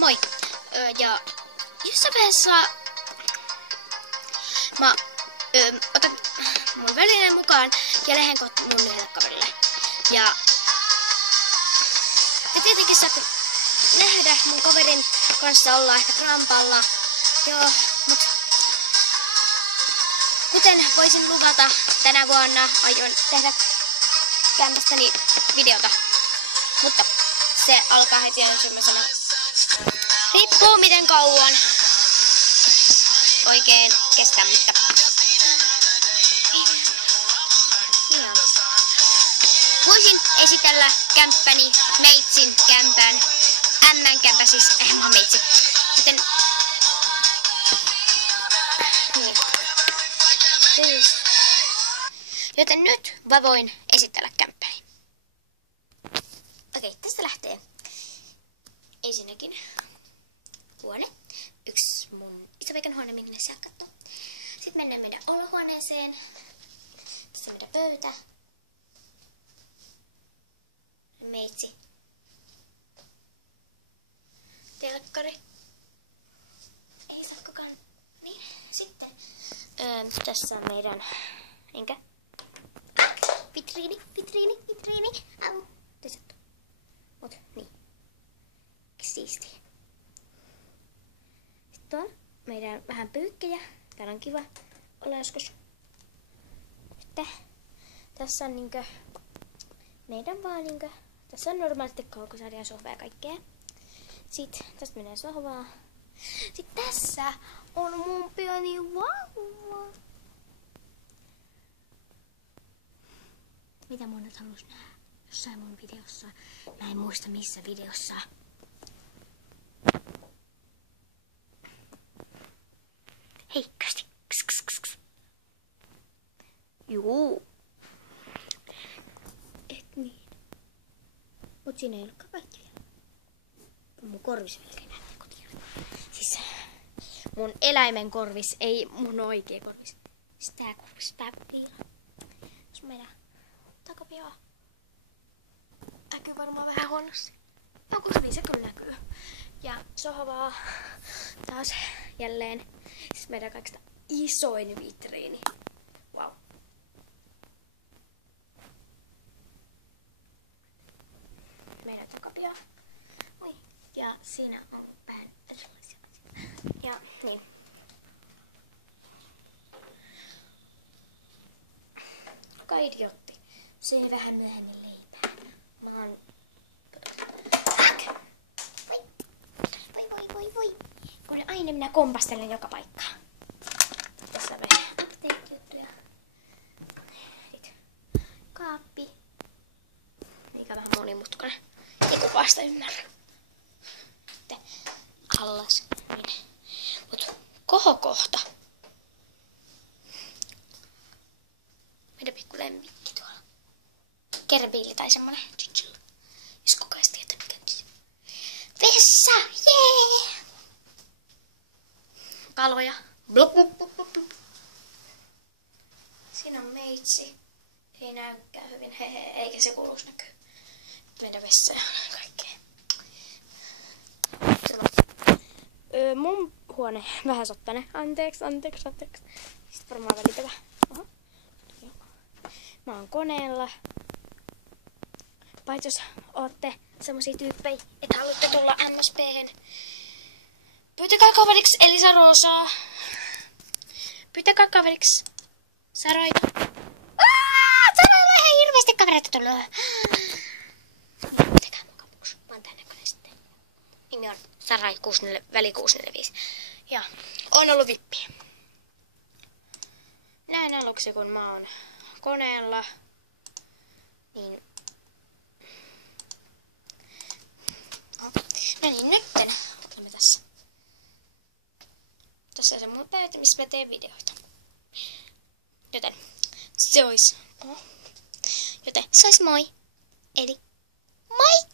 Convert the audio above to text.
Moi! Ja jossain vaiheessa mä otan mun välineen mukaan ja lähden kohta mun yhdelle kaverille. Ja te tietenkin saatte nähdä mun kaverin kanssa olla ehkä trampalla. Joo, mut kuten voisin luvata, tänä vuonna aion tehdä kämpästäni videota. Mutta se alkaa heti ensimmäisenä. Riippuu miten kauan oikein kestää, mutta voisin esitellä kämppäni, meitsin kämpän, M-kämpä siis, mä oon meitsi. Joten nyt mä voin esitellä kämppäni. Okei, tästä lähtee ensinnäkin huone. Yksi mun isoveikan huone, minne siellä kattoo. Sitten mennään meidän olohuoneeseen. Tässä on meidän pöytä. Meitsi. Telkkari. Ei saa kukaan. Niin, sitten. Tässä on meidän vitriini. Au. Tisattu. Mut niin. Siistiä. Sitten on meidän vähän pyykkejä. Täällä on kiva olla joskus. Sitten tässä on meidän vaan tässä on normaalisti kaukosarjan sohva ja kaikkea. Sitten tästä menee sohvaa. Sitten tässä on mun pieni vauva. Mitä monet halus nähdä jossain mun videossa? Mä en muista missä videossa. Hei, kästi. Juu. Et niin. Mut siinä ei ollutkaan kaikki vielä. Mun korvis vielä näyttää kotiin. Siis mun eläimen korvis, ei mun oikea korvis. Siis tää korvis, tää liila. Jos meidän takapihaa näkyy varmaan vähän huonosti. No kun se kyllä näkyy. Ja sohvaa taas jälleen. Siis meidän kaikista isoin vitriini. Wow. Meidän takapihaa. Oi. Ja siinä on vähän erilaisia asioita. Ja niin. Kuka idiotti? Se vähän myöhemmin leipää. Mä oon... Voi. Kun aina minä kompastelen joka paikkaan. Tässä on vähän apteekkijuttuja. Sitten kaappi. Mikä vähän monimutkainen. Ei kuvasta ymmärrä. Sitten allas. Niin. Mut kohokohta. Meidän pikku lemmikki tuolla. Kerbiili tai semmonen. Jos kukaan ei tietää mikä on. Vessa! Jee! Kaloja. Blup, blup, blup, blup. Siinä on meitsi. Ei näykään hyvin. Eikä se kuuluisi näkyy. Meidän vessa ja kaikkea. Mun huone vähän sottainen. Anteeksi. Sitten varmaan välittävä. Oho. Mä oon koneella. Paitsi jos ootte semmosia tyyppejä, että haluatte tulla MSP:hen. Pyytäkää kaveriksi Elisa Roosaa. Pyytäkää kaveriksi Saraita. Täällä on ihan hirveästi kavereita tullut. Pyytäkää mun kapuksi. Mä oon tän näköinen sitten. Nimi on Sarai väli 645. Ja on ollut vippiä. Näin aluksi kun mä oon koneella. Niin. No niin, nytten. Olemme tässä. Tässä on se mun pöytä, missä mä teen videoita. Joten se ois moi. Eli moikka!